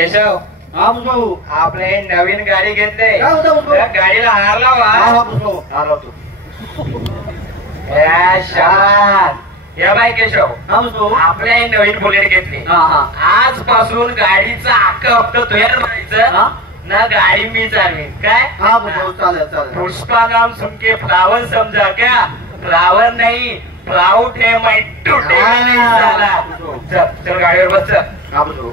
केशव, हा भाऊ, आपले नवीन गाडी घेतले. काय होतं भाऊ? त्या गाडीला हार लावा. हा भाऊ, हा लावतो. या बाई केशव, हा भाऊ, आपल्या नवीन बुलेट घेतली. हा हा आजपासून गाडीचा अख्खा हप्ता तुझ्यावर भरायचं हा ना. गाडी मी चालवीन काय. हा भाऊ, चालेल चालेल. पुष्पा नाम सुनके फ्लावर समझा क्या. फ्लावर नहीं, फ्लाउट है. मैं टूटे नहीं साला. चल चल गाडीवर बस. चल हा भाऊ,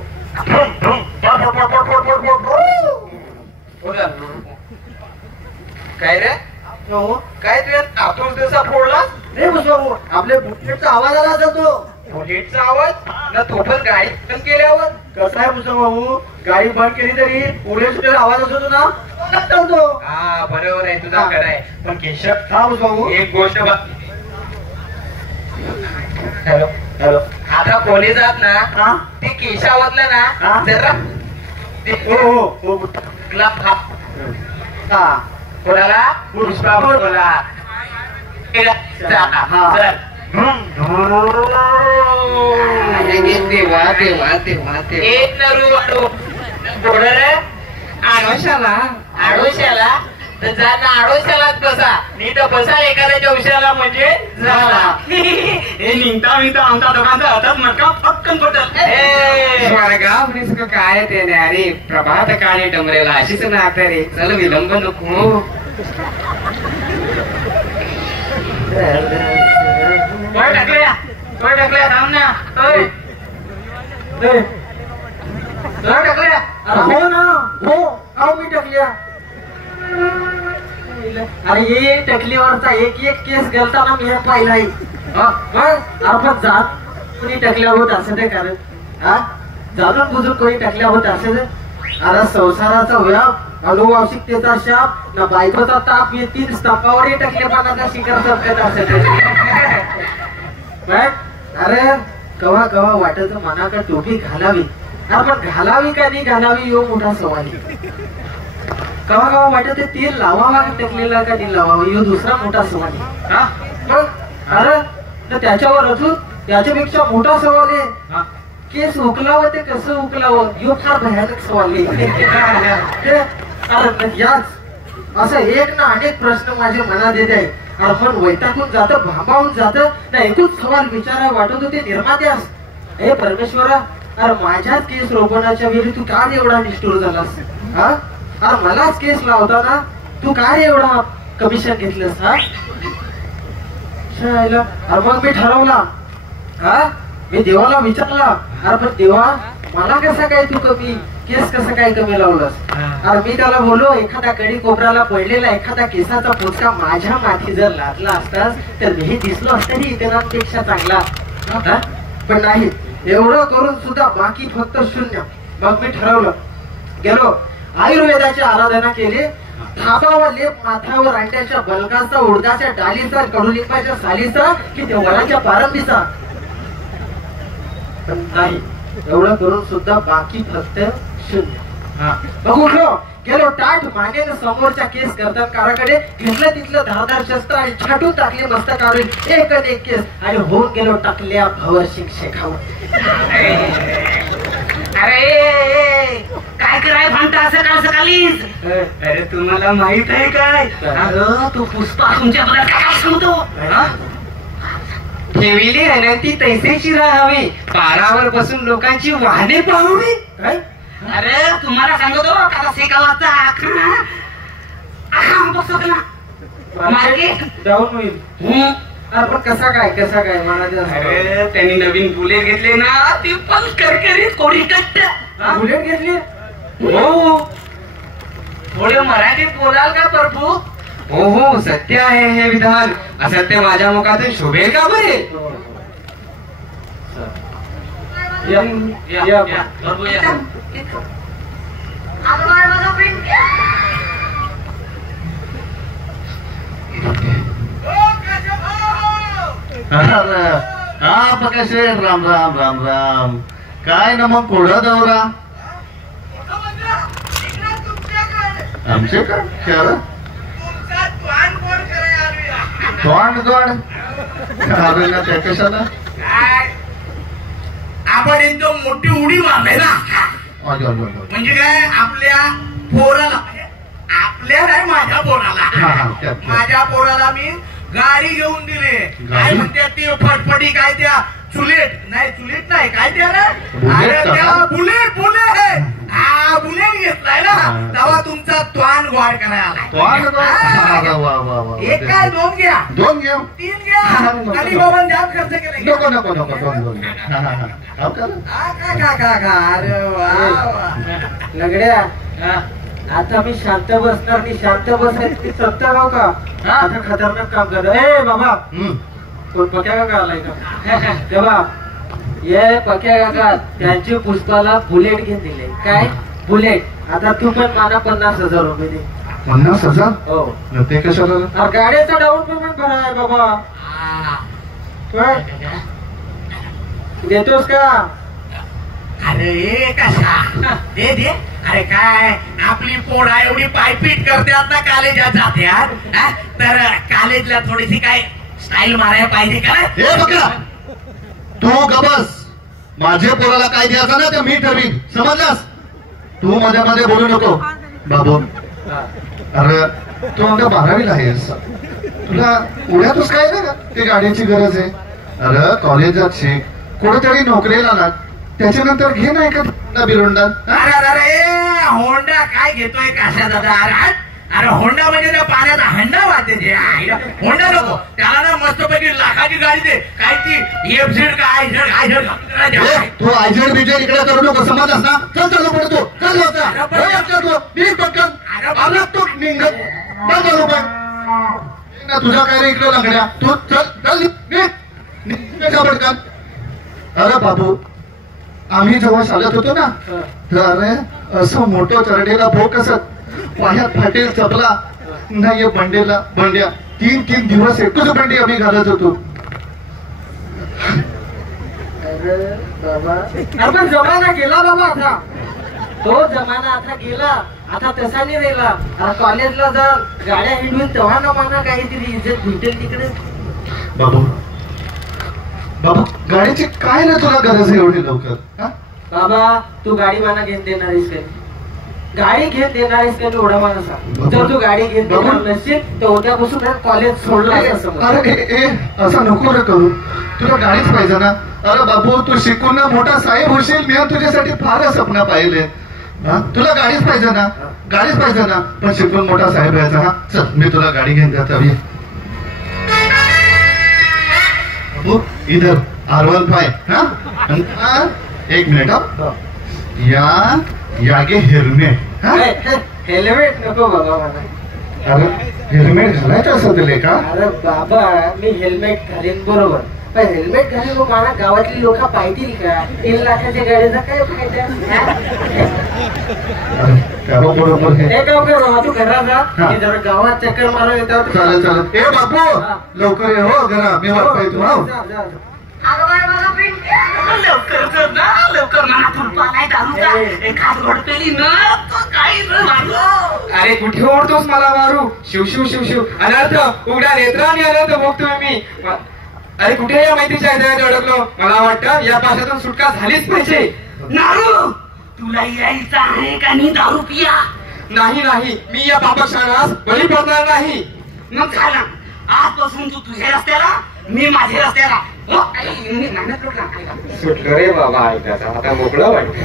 काय रे, हो काय तुझ्या कातूस दिवसा फोडला. रे भाऊ, आपल्या बुलेटचा आवाज आला असेल तो. बुलेटचा आवाज ना. तो पण गाडी बंद केल्यावर कसं आहे भुसा भाऊ, गाडी बंद केली तरी पुढे आवाज असतो ना, तो. हा बरोबर आहे, तुझा खरं आहे. पण केशव, हा भाऊ, एक गोष्ट बघ. हॅलो हॅलो, आता कोणी जात ना, हा ते केशावतलं ना हा? जरा ते हो हो हो, क्लब हा हा कोणाला पुष्पा बोला. हा. एक नरू वाढू रे आडोशाला. आडोशाला तर जा ना, आडोशालाच बसा. नी तर बसा एखाद्याच्या उशाला म्हणजे झाला. हे निघता मी तर आमचा दोघांचा हातात मटका पटकन पटल. स्वर्गाव काय ते अरे प्रभात काळी टमरेला अशीच नाक रे. चल विलंब नको. टाकल्या थांब ना. टाकल्या हो ना, हो अहो मी टाकल्या. अरे ये टकलीवरचा एक एक केस गेलताना मी हे पाहिलाय. आपण जात कोणी टकल्या होत असं ते कारण हा जाणून बुजून कोणी टकल्या होत असे. अरे संसाराचा व्याप, अनुवांशिकतेचा शाप ना, बायकोचा ताप, हे 3 स्तंभावरही टकलेपणाचा शिखर चढत असे. अरे कवा कवा वाटत मनाकडे टोपी घालावी, पण घालावी का नाही घालावी यो मोठा सवाल. कवा कवा वाटत तेल लावावा टकलेला का नाही लावावा यो दुसरा मोठा सवाल. अरे तर त्याच्यावर अजून त्याच्यापेक्षा मोठा सवाल आहे, केस उकलावं ते कसं उकलावं यो फार भयानक सवाल आहे. अरे याच असं एक ना अनेक प्रश्न माझ्या मनात येत आहे. आपण वैतागून जात, भांबावून जात ना. एकूच सवाल विचारा वाटत होते निर्मात्यास, हे परमेश्वरा, अरे माझ्याच केस रोपणाच्या वेळी तू का एवढा निष्ठुर झालास. हा अरे मलाच केस लावताना तू काय एवढा कमिशन घेतलंस. हा अरे मग मी ठरवला, हा मी देवाला विचारला, अरे पण देवा मला कसं काय तू कमी केस कसं काय कमी लावलंस. अरे मी त्याला बोललो, एखाद्या कडी कोपऱ्याला पडलेला एखादा केसाचा पोचका माझ्या माथी जर लादला असतास तर मी दिसलो असतंही इतरांपेक्षा चांगला. पण नाही, एवढं करून सुद्धा बाकी फक्त 0. मग मी ठरवलं, गेलो आयुर्वेदाची आराधना केली. थापावा लेप माथ्यावर अंड्याच्या बलकाचा, उडदाच्या डालीचा, कडुलिंबाच्या सालीचा की त्या वडाच्या पारंबीचा. पण नाही, एवढं करून सुद्धा बाकी फक्त 0. मग उठलो, गेलो टाट मानेन समोरच्या केस कर्तनकाराकडे, घेतलं तिथलं धारदार शस्त्र आणि छाटून टाकले मस्तकावर एक आणि एक केस आणि होऊन गेलो टाकल्या भवरसिंग शेखावत. अरे काय कराय भांडता असं काल सकाळीच. अरे तुम्हाला माहित आहे काय, अगं तू पुष्पा तुमच्या बद्दल काय सांगतो. ठेविली आहे ना ती तैसेची राहावी, पारावर बसून लोकांची वाहने पाहावी. अरे तुम्हाला सांगतो आता शेकावाचा मार्गे जाऊन होईल. आपण कसा काय मला. अरे त्यांनी नवीन बुलेट घेतले ना, ती पण करकरीत कोणी कट्ट. बुलेट घेतली. हो, थोडे मराठीत बोलाल का प्रभू. हो हो, सत्य आहे हे विधान. असत्य माझ्या मुखातून शोभेल का बरे. हा प्रकाशे, राम राम राम राम. काय ना मग कोडा दौरा आमच्याकडे तोंड गोड ना त्या कशाला. आपण एकदम मोठी उडी मारले ना. म्हणजे काय आपल्या पोराला, आपल्या नाही माझ्या पोराला, माझ्या पोराला मी गाडी घेऊन दिली. काय म्हणतात ती फटफटी, काय त्या चुलेट नाही काय त्या ना, अरे त्या बुलेट हा बुलेट घेतलाय ना, तेव्हा तुमचा त्वान गोड करायला. एक काय दोन घ्या 3 घ्या आणि बाबा जाम खर्च केला. अरे वा लगड्या, आता मी शांत बसणार नाही. शांत बसायची सत्ता गाव का आता खतरनाक काम करत. ए बाबा, कोण पक्या काका आलाय का? तेव्हा ये पक्या काका त्यांची पुष्पाला बुलेट घेऊन दिले. काय बुलेट? आता तू पण मला 50,000 रुपये दे. 50,000? हो. ते कशाला? गाड्याचा डाऊन पेमेंट भराय बाबा. देतोस का? अरे कशा दे. अरे काय आपली पोरा एवढी पायपीट करतात ना कॉलेजात जात्यात, तर कॉलेजला थोडीशी काय स्टाईल मारायला पाहिजे का? हे बघा, तू गबस. माझ्या पोराला काय द्यायचं ना ते मी ठरवीन, समजलास? तू मध्ये बोलू नको. बाबू, अरे तू आमच्या 12वीला आहेस, तुला पुण्यातच काय ना ते गाडीची गरज आहे. अरे कॉलेजात शिक, कुठेतरी नोकरीला लाग, त्याच्यानंतर घे नाही का बिरुंडा. अरे होंडा काय घेतोय कशा दादा? अरे होंडा म्हणजे त्या पाण्याचा हंडा वाटते. होंडा नको त्याला ना, मस्तपैकी लाखाची गाडी दे. काय ती एफझेड का आयझेड तू आयझेड बिझेड इकडे करू नको, समजलास ना? चल चल पडतो, चल तुझा काय रे इकडे लागण्या, तू चल पटकन. अरे बाबू, आम्ही जेव्हा शाळेत होतो ना, तर अरे असं मोठं चरडेला भोक असत, पायात फाटेल चपला नाही बंड्या 3 दिवस एकच बंडी आम्ही घालत होतो. अरे बाबा, आपण जमाना गेला बाबा. आता तो जमाना आता गेला. आता तसा नाही राहिला. आता कॉलेजला जर गाड्या हिंडून तेव्हा ना मला काहीतरी इज्जत भेटेल तिकडे. बाबू गाडीची काय ना तुला गरज आहे एवढी लवकर? बाबा, तू गाडी मला घेऊन देणारीस का? गाडी घेऊन देणारीस का एवढा मला सांग. जर तू गाडी घेऊन देणार नसेल तर उद्यापासून कॉलेज सोडलं. अरे असं नको रे करू, तुला गाडीच पाहिजे ना. अरे बाबू, तू शिकून ना मोठा साहेब होशील, मी तुझ्यासाठी फार स्वप्न पाहिले. तुला गाडीच पाहिजे ना, पण शिकून मोठा साहेब व्हायचा. हा चल, मी तुला गाडी घेऊन जात हवी. बाबू इधर R15. एक मिनिट. यागे हेल्मेट. हेल्मेट नको बाबा मला. अरे हेल्मेट घालायचं असं दिले का? अरे बाबा, मी हेल्मेट घालीन बरोबर, पण हेल्मेट घालीन मला गावातली लोक पाहितील का? 3 लाखाच्या गाडीचा काय फायदा? बरोबर. हे काम कर बाबा, तू घरात जा, मी जरा गावात चक्कर मारून येतो. चालेल. ए बापू, लवकर ये हो घरा, मी वाट पाहतो. लवकर मला फुलपा नाही दारू का? एखाद घोडपेली न काही अरे कुठे ओढतोस मला मारू? शिव अनर्थ उघडा नेत्र आणि अनर्थ बघतोय मी. अरे कुठे या मैत्रीच्या हृदयात अडकलो? मला वाटतं या पाशातून सुटका झालीच पाहिजे. नारू, तुला यायचं आहे का? मी दारू पिया? नाही, मी या पापशाळास बळी पडणार नाही. मग झाला, आजपासून तू तुझ्या रस्त्याला, मी माझ्या रस्त्याला. सुटलो रे बाबा, आता मोकळं वाटत.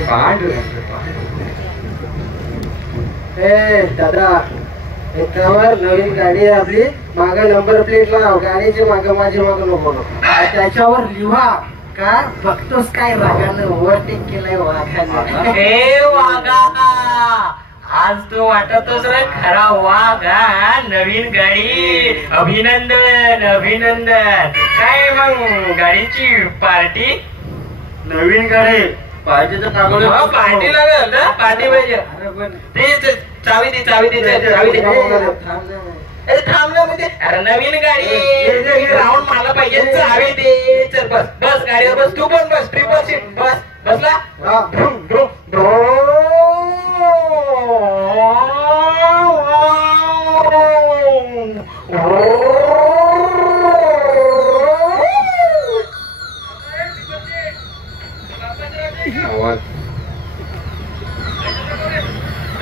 ए दादा, एकावर नवीन गाडी आहे आपली, मागे नंबर प्लेट लाव. गाडीची मागे माझी मागे नको. त्याच्यावर लिहा का बघतोस काय रागानं ओव्हरटेक केलाय वाघाने. हे वाघा, आज तू वाटतोस रे खरा वाघा. नवीन गाडी, अभिनंदन. काय मग गाडीची पार्टी? नवीन गाडी पार्टीचं कागद पार्टी लागल ना, पार्टी पाहिजे. अरे पण ते चावी दे. अरे थांब ना, म्हणजे अरे नवीन गाडी राऊंड मला पाहिजे. चावी दे. चल बस गाडीवर बस. तू पण बस. ट्रिपल सीट बसला.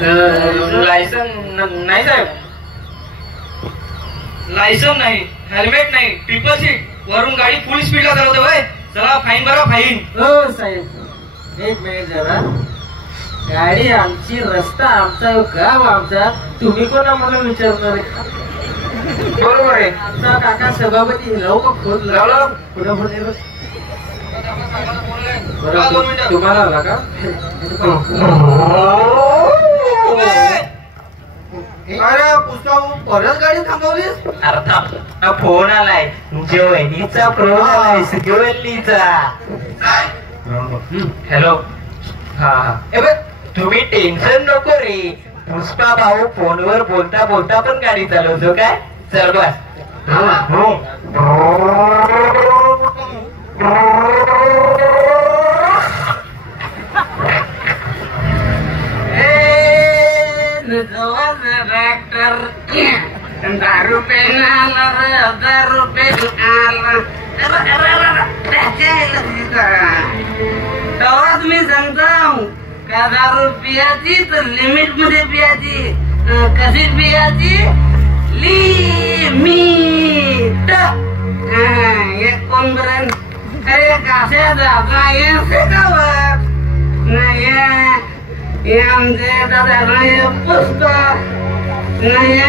लायसन नाही साहेब. लायसन नाही, हेल्मेट नाही, ट्रिपल सीट, वरून गाडी फुल स्पीडला चालवते वय. चला फाईन भरा फाईन. हो साहेब एक मिनिट जरा. गाडी आमची, रस्ता आमचा, गाव आमचा, तुम्ही कोण आम्हाला विचारणार आहे? बरोबर आहे. आमचा काका सभापती लावू का फोन? लावला. पुढे फोन आहे बरं. तुम्हाला आला का? अरे पुस्तक परत गाडी थांबवलीस? अर्थात फोन आलाय, जेवणीचा फोन आलाय, जेवणीचा. हॅलो. हा हा. ए बघ, तुम्ही टेन्शन नको रे. पुष्पा भाऊ फोनवर बोलता बोलता पण गाडी चालवतो काय. चल बस. दारू पेनाला 1000 रुपये तेव्हा तुम्ही सांगता का दारू पियाची तर लिमिट मध्ये पियाची. कशी पियाची? लिमिट. एक कोण करेन? अरे कसे दादा येते का नाही आमचे दादा नाही पुस्तक नाही.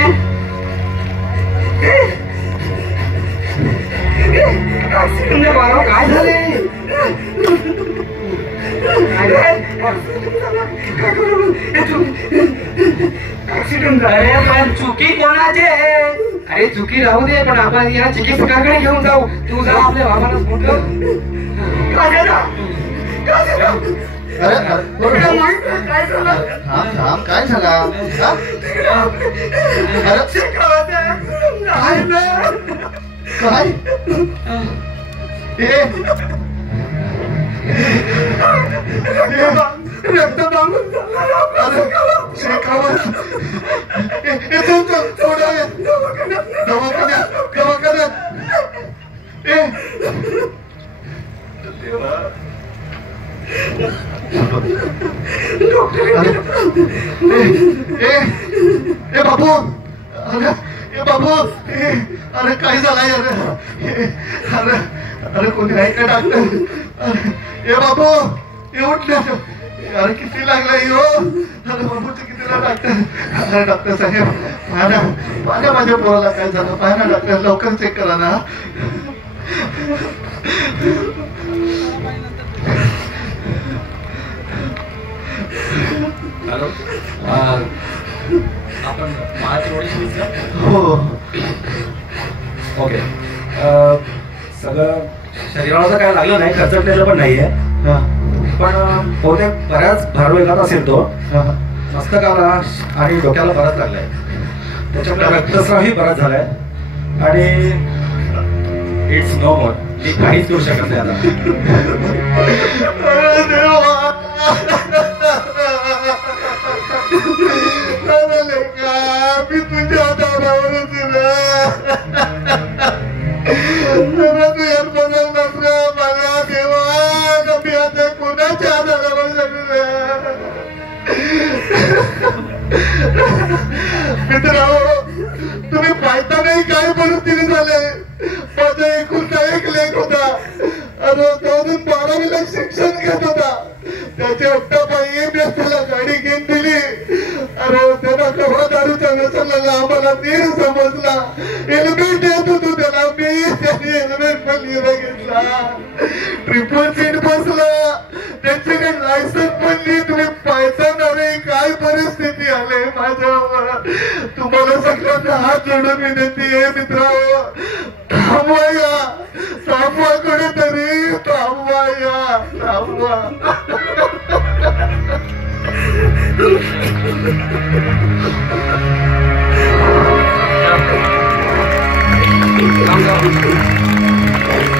काय झाले? अरे पण चुकी कोणाची आहे? अरे चुकी राहू दे, पण आपण या चिकित्सकाकडे घेऊन जाऊ. तू जा आपल्या बाबाला फोन कर. अरे थांब काय झाला? काय रक्त बांधून बाबू. बाबू अरे काय झालाय? अरे अरे कोणी आहे का डॉक्टर? ए बाबू हे उठले. अरे किती लागलाय हो? अरे बाबूचं कितीला डॉक्टर? अरे डॉक्टर साहेब पाहा माझ्या पोराला काय झालं? पाहा ना डॉक्टर, लवकर चेक करा ना. हॅलो. आपण हो ओके. सगळं शरीराला काय लागलं नाही, खरचटलेलं पण नाहीये, पण बहुतेक बऱ्याच भारवेगात असेल तो. मस्तकाला आणि डोक्याला बराच लागलाय, त्याच्यामुळे रक्तस्रावही बराच झालाय आणि इट्स नो मोर. मी काहीच करू शकत नाही आता. मी तुझ्या दारावरच मला देवा. मी आता कोणाच्या आधारावर मित्रांनो, तुम्ही पाहता नाही काय परिस्थिती झाले. माझा एकुलता एक लेख होता. अरे तो 12वीला शिक्षण घेत होता. त्याच्या अट्टापायी त्याला गाडी घेऊन दिली. अरे त्याला कवा दारूच्या व्यसनाला आम्हाला नीर समजला. हेल्मेट देत होतो त्याला मी, त्याने हेल्मेट पण लिहिला घेतला. ट्रिपल सीट बसला, त्यांच्याकडे लायसन पण लिही. तुम्ही पाहता रे काय परिस्थिती आली माझ्यावर. तुम्हाला सगळ्यांना हात जोडून विनंती आहे मित्रांनो, थांबवा या, थांबवा कुठेतरी, थांबवा या, थांबवा.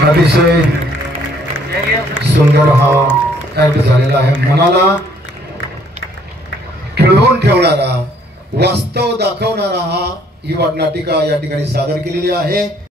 अतिशय सुंदर हा ऍक्ट झालेला आहे. मनाला खिळवून ठेवणारा, वास्तव दाखवणारा हा ही नाटिका या ठिकाणी सादर केलेली आहे.